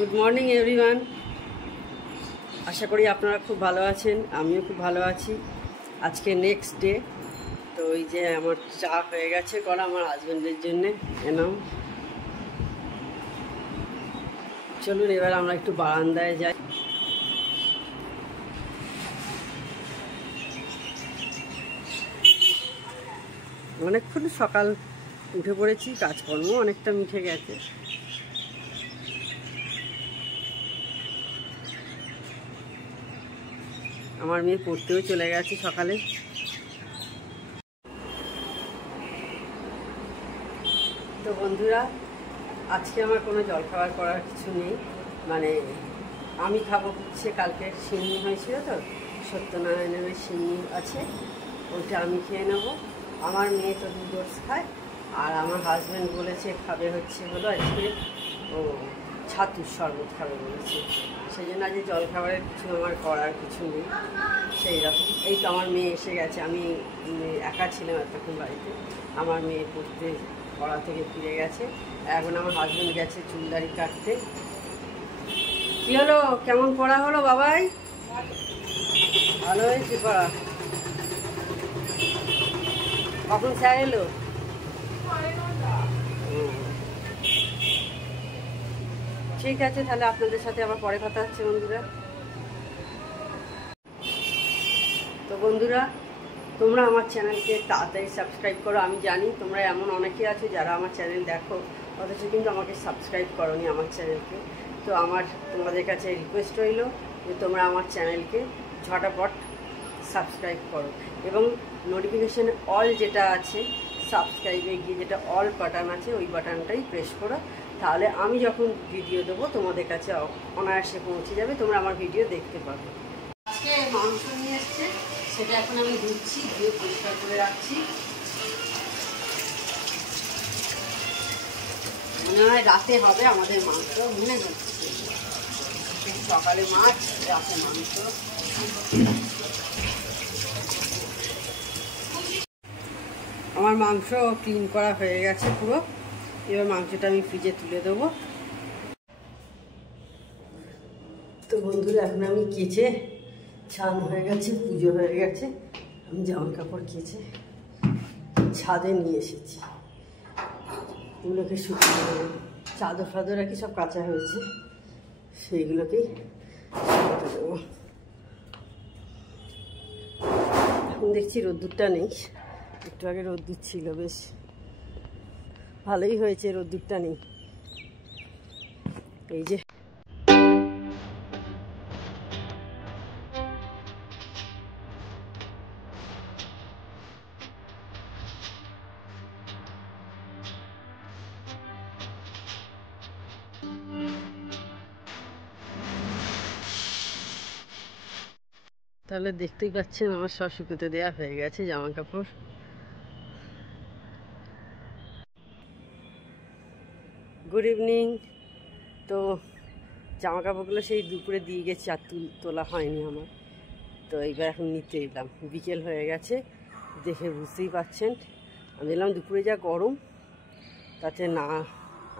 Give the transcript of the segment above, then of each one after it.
Good morning everyone. আশা করি আপনারা খুব ভালো আছেন, আমিও খুব ভালো আছি। আজকে নেক্সট ডে। তো ওই যে আমার চা হয়ে গেছে করা আমার হাজব্যান্ডের জন্যে। এনাও চলুন এবার আমরা একটু বারান্দায় যাই। অনেকক্ষণ সকাল উঠে পড়েছি, কাজকর্ম অনেকটা মিঠে গেছে। আমার মেয়ে পড়তেও চলে গেছে সকালে। তো বন্ধুরা, আজকে আমার কোনো জলখাবার করার কিছু নেই। মানে আমি খাবো হচ্ছে কালকে সিন্নি হয়েছিল, তো সত্যনারায়ণের সিন্নি আছে, ওইটা আমি খেয়ে নেব। আমার মেয়ে তো দুধ ওটস খায়, আর আমার হাজব্যান্ড বলেছে খাবে হলো আজকে ও ছাতুর শরবত খাবে বলেছে। সেই জন্য আজকে জলখাবারের কিছু আমার করার কিছু নেই সেই রকম। এই তো আমার মেয়ে এসে গেছে, আমি একা ছিলাম এতক্ষণ বাড়িতে। আমার মেয়ে পড়া থেকে ফিরে গেছে। এখন আমার হাজব্যান্ড গেছে চুলদারি কাটতে। কি হলো, কেমন পড়া হলো বাবাই? ভালো হয়েছে পড়া। কখন স্যার এলো? ঠিক আছে, তাহলে আপনাদের সাথে আবার পরে কথা হচ্ছে বন্ধুরা। তো বন্ধুরা, তোমরা আমার চ্যানেলকে তাড়াতাড়ি সাবস্ক্রাইব করো। আমি জানি তোমরা এমন অনেকেই আছো যারা আমার চ্যানেল দেখো, অথচ কিন্তু আমাকে সাবস্ক্রাইব করোনি আমার চ্যানেলকে। তো তোমাদের কাছে রিকোয়েস্ট রইল যে তোমরা আমার চ্যানেলকে ঝটাপট সাবস্ক্রাইব করো, এবং নোটিফিকেশান অল যেটা আছে, সাবস্ক্রাইবে গিয়ে যেটা অল বাটন আছে ওই বাটনটাই প্রেস করো। তাহলে আমি যখন ভিডিও দেবো তোমাদের কাছে অনায়াসে পৌঁছে যাবে, তোমরা আমার ভিডিও দেখতে পাবে। আজকে মাংস নিয়ে এসছে, সেটা এখন আমি ধুচ্ছি, ধুয়ে পরিষ্কার করে রাখছি। মনে হয় রাতে হবে আমাদের মাংস, ভুলে যাচ্ছে। সকালে মাছ, রাতে মাংস। আমার মাংস ক্লিন করা হয়ে গেছে পুরো। এবার মাংসটা আমি ফ্রিজে তুলে দেবো। তো বন্ধুরা, এখন আমি কেচে ছান হয়ে গেছে, পুজো হয়ে গেছে, আমি জামা কাপড় কেচে ছাদে নিয়ে এসেছি। এগুলোকে শুকিয়ে দেবো। চাদর ফাদর আর কি সব কাঁচা হয়েছে, সেইগুলোকেই শুকাতে দেবো। এখন দেখছি রোদ্দুরটা নেই, একটু আগে রোদ্দুর ছিল, বেশ ভালোই হয়েছে রোদ্দুরটা নেই। এই যে তাহলে দেখতেই পাচ্ছেন আমার সব শুকোতে দেওয়া হয়ে গেছে জামা কাপড়। Good evening. তো জামা কাপড়গুলো সেই দুপুরে দিয়ে গেছি, আর তোলা হয়নি আমার। তো এইবার এখন নিতে এলাম, বিকেল হয়ে গেছে, দেখে বুঝতেই পারছেন। আমি এলাম দুপুরে যা গরম, তাতে না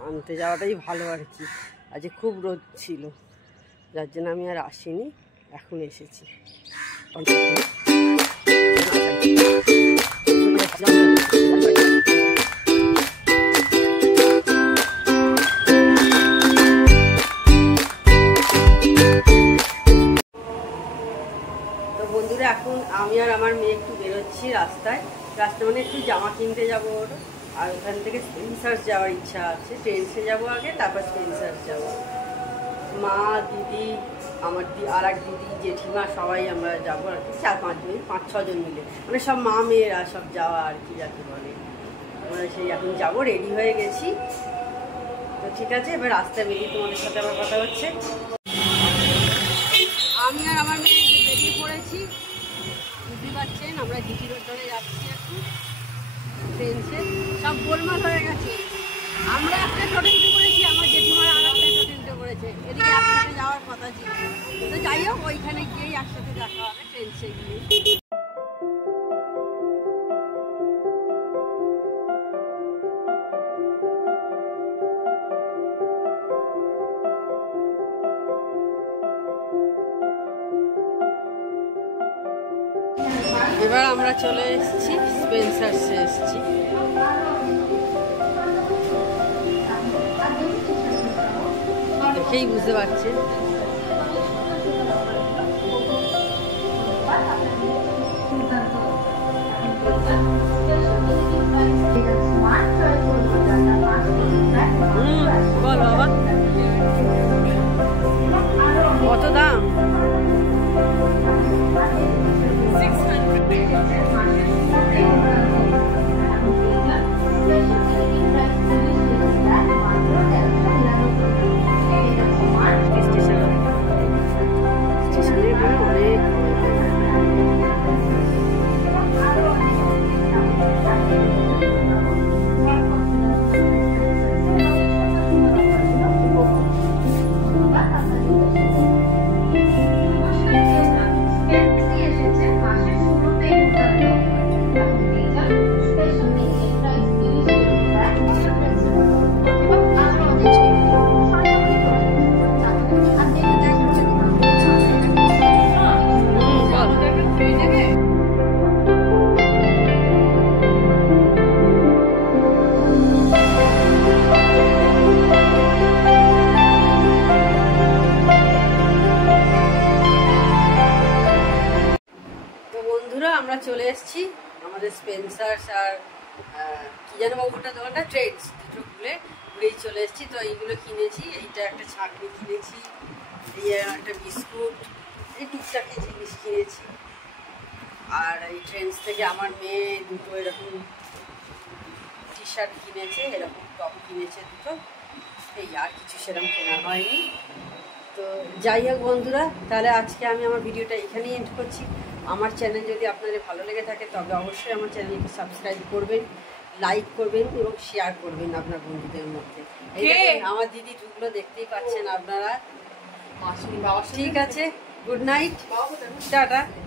আনতে যাওয়াটাই ভালো আর কি। আজ খুব রোদ ছিল, যার জন্য আমি আর আসিনি, এখন এসেছি। তো বন্ধুরা, এখন আমি আর আমার মেয়ে একটু বেরোচ্ছি রাস্তায় মানে একটু জামা কিনতে যাবো ওর। আর ওখান থেকে স্পেন্সার্স যাওয়ার ইচ্ছা আছে। ট্রেন্সে যাবো আগে, তারপর স্পেন্সার্স যাবো। মা, দিদি, আমার আর এক দিদি, জেঠিমা, সবাই আমরা যাবো আর কি, 4-5 জন মিলে, মানে সব মা মেয়েরা সব যাওয়া আর কি যাকে বলে। আমরা সেই এখন যাবো, রেডি হয়ে গেছি। তো ঠিক আছে, এবার রাস্তায় বেরিয়ে তোমাদের সাথে আবার কথা হচ্ছে। আমি আর আমার মেয়ে বেরিয়ে পড়েছি, বুঝতে পারছেন। আমরা জিটি রোড ধরে যাচ্ছি এখন ট্রেনসে। সব গোলমাল হয়ে গেছে। আমরা একটা টোটো উঠে পড়েছি, আমার জেঠিমার আর একটা টোটো উঠে পড়েছে। এদিকে একসাথে যাওয়ার কথা ছিল, তো যাই হোক ওইখানে গিয়েই একসাথে দেখা হবে ট্রেনসে গিয়ে। এবার আমরা চলে এসেছি স্পেন্সার্সে এসেছি। দেখেই বুঝতে পারছেন বল বাবা কত দাম? আমরা চলে এসেছি আমাদের স্পেন্সার্স আর কি যেন বাবুটা দোকানটা ট্রেন্ডস দুটো ঘুরেই চলে এসেছি। তো এইগুলো কিনেছি, এইটা একটা ছাঁকনি কিনেছি, এই একটা বিস্কুট, এই টুকটাকি জিনিস কিনেছি। আর এই ট্রেন্ডস থেকে আমার মেয়ে দুটো এরকম টি শার্ট কিনেছে, এরকম টপ কিনেছে দুটো, এই আর কিছু সেরকম কেনা হয়নি। তো যাই হোক বন্ধুরা, তাহলে আজকে আমি আমার ভিডিওটা এখানেই এন্ড করছি। আমার চ্যানেল যদি আপনাদের ভালো লেগে থাকে তবে অবশ্যই আমার চ্যানেলকে সাবস্ক্রাইব করবেন, লাইক করবেন এবং শেয়ার করবেন আপনার বন্ধুদের মধ্যে। আমার দিদি ঢুকলো, দেখতেই পাচ্ছেন আপনারা। ঠিক আছে, গুড নাইট, টাটা।